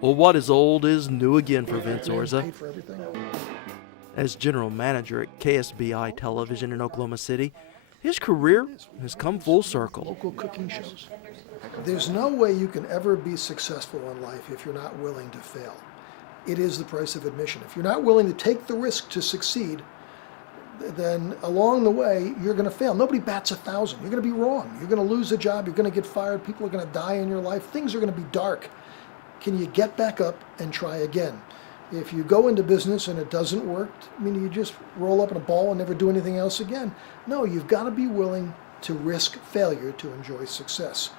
Well, what is old is new again for Vince Orza. Paid for everything. As general manager at KSBI Television in Oklahoma City, his career has come full circle. Local cooking shows. There's no way you can ever be successful in life if you're not willing to fail. It is the price of admission. If you're not willing to take the risk to succeed, then along the way, you're going to fail. Nobody bats 1,000. You're going to be wrong. You're going to lose a job. You're going to get fired. People are going to die in your life. Things are going to be dark. Can you get back up and try again? If you go into business and it doesn't work, I mean, you just roll up in a ball and never do anything else again. No, you've got to be willing to risk failure to enjoy success.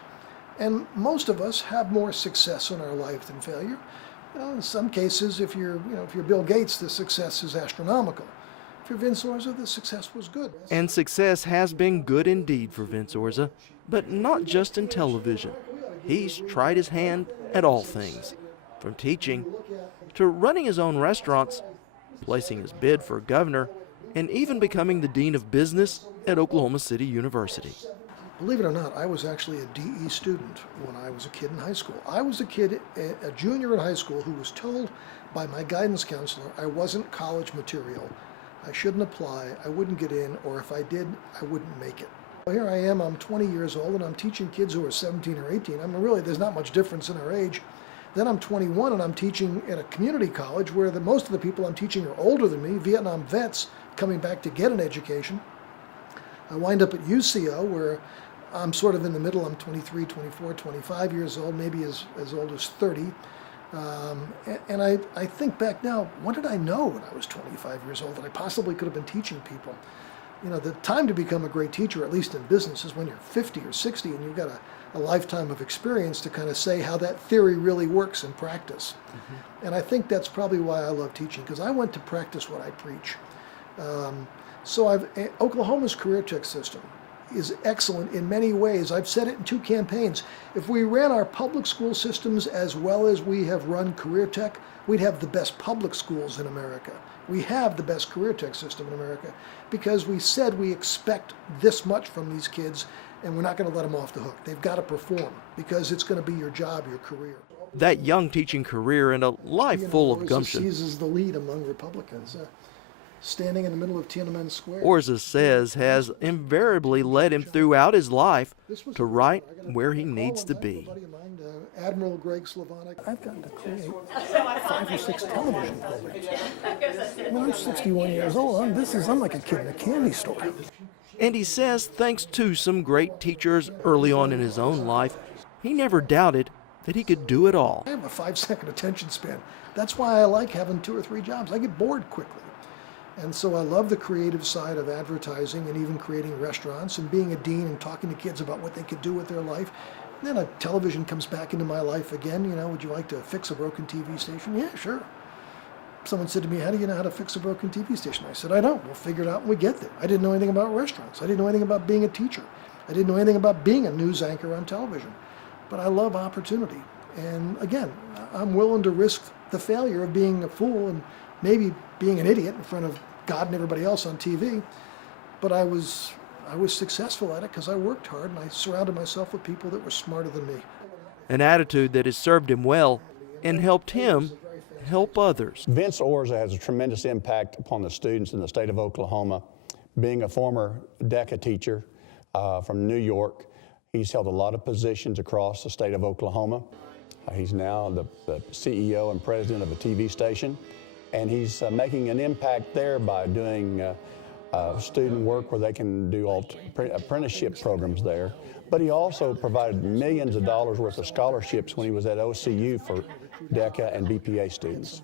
And most of us have more success in our life than failure. You know, in some cases, if you're Bill Gates, the success is astronomical. For Vince Orza, the success was good. And success has been good indeed for Vince Orza, but not just in television. He's tried his hand at all things, from teaching to running his own restaurants, placing his bid for governor, and even becoming the dean of business at Oklahoma City University. Believe it or not, I was actually a DE student when I was a kid in high school. I was a kid, a junior in high school, who was told by my guidance counselor I wasn't college material. I shouldn't apply, I wouldn't get in, or if I did, I wouldn't make it. Here I am, I'm 20 years old, and I'm teaching kids who are 17 or 18. I mean, really, there's not much difference in our age. Then I'm 21, and I'm teaching at a community college where most of the people I'm teaching are older than me, Vietnam vets coming back to get an education. I wind up at UCO, where I'm sort of in the middle. I'm 23, 24, 25 years old, maybe as old as 30. And I think back now, what did I know when I was 25 years old that I possibly could have been teaching people? You know, the time to become a great teacher, at least in business, is when you're 50 or 60 and you've got a lifetime of experience to kind of say how that theory really works in practice. Mm-hmm. And I think that's probably why I love teaching, because I went to practice what I preach. Oklahoma's career tech system is excellent in many ways. I've said it in 2 campaigns. If we ran our public school systems as well as we have run career tech, we'd have the best public schools in America. We have the best career tech system in America because we said we expect this much from these kids and we're not going to let them off the hook. They've got to perform because it's going to be your job, your career. That young teaching career and a life full of gumption. Orza seizes the lead among Republicans. Standing in the middle of Tiananmen Square. Orza says has invariably led him throughout his life to right where he needs to be. Admiral Greg Slavonic. I've gotten to create 5 or 6 television programs. When I'm 61 years old, I'm like a kid in a candy store. And he says thanks to some great teachers early on in his own life, he never doubted that he could do it all. I have a 5-second attention span. That's why I like having 2 or 3 jobs. I get bored quickly. And so I love the creative side of advertising and even creating restaurants and being a dean and talking to kids about what they could do with their life. And then a television comes back into my life again. You know, would you like to fix a broken TV station? Yeah, sure. Someone said to me, how do you know how to fix a broken TV station? I said, I don't. We'll figure it out when we get there. I didn't know anything about restaurants. I didn't know anything about being a teacher. I didn't know anything about being a news anchor on television. But I love opportunity. And again, I'm willing to risk the failure of being a fool and maybe being an idiot in front of God and everybody else on TV. But I was successful at it because I worked hard and I surrounded myself with people that were smarter than me. An attitude that has served him well and helped him help others. Vince Orza has a tremendous impact upon the students in the state of Oklahoma. Being a former DECA teacher from New York, he's held a lot of positions across the state of Oklahoma. He's now the CEO and president of a TV station, and he's making an impact there by doing student work where they can do apprenticeship programs there. But he also provided millions of dollars worth of scholarships when he was at OCU for DECA and BPA students.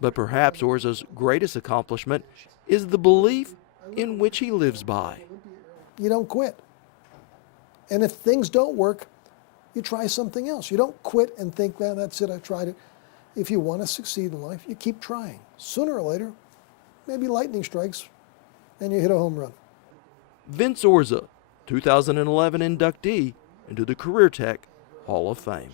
But perhaps Orza's greatest accomplishment is the belief in which he lives by. You don't quit. And if things don't work, you try something else. You don't quit and think, well, that's it, I tried it. If you want to succeed in life, you keep trying. Sooner or later, maybe lightning strikes and you hit a home run. Vince Orza, 2011 inductee into the Career Tech Hall of Fame.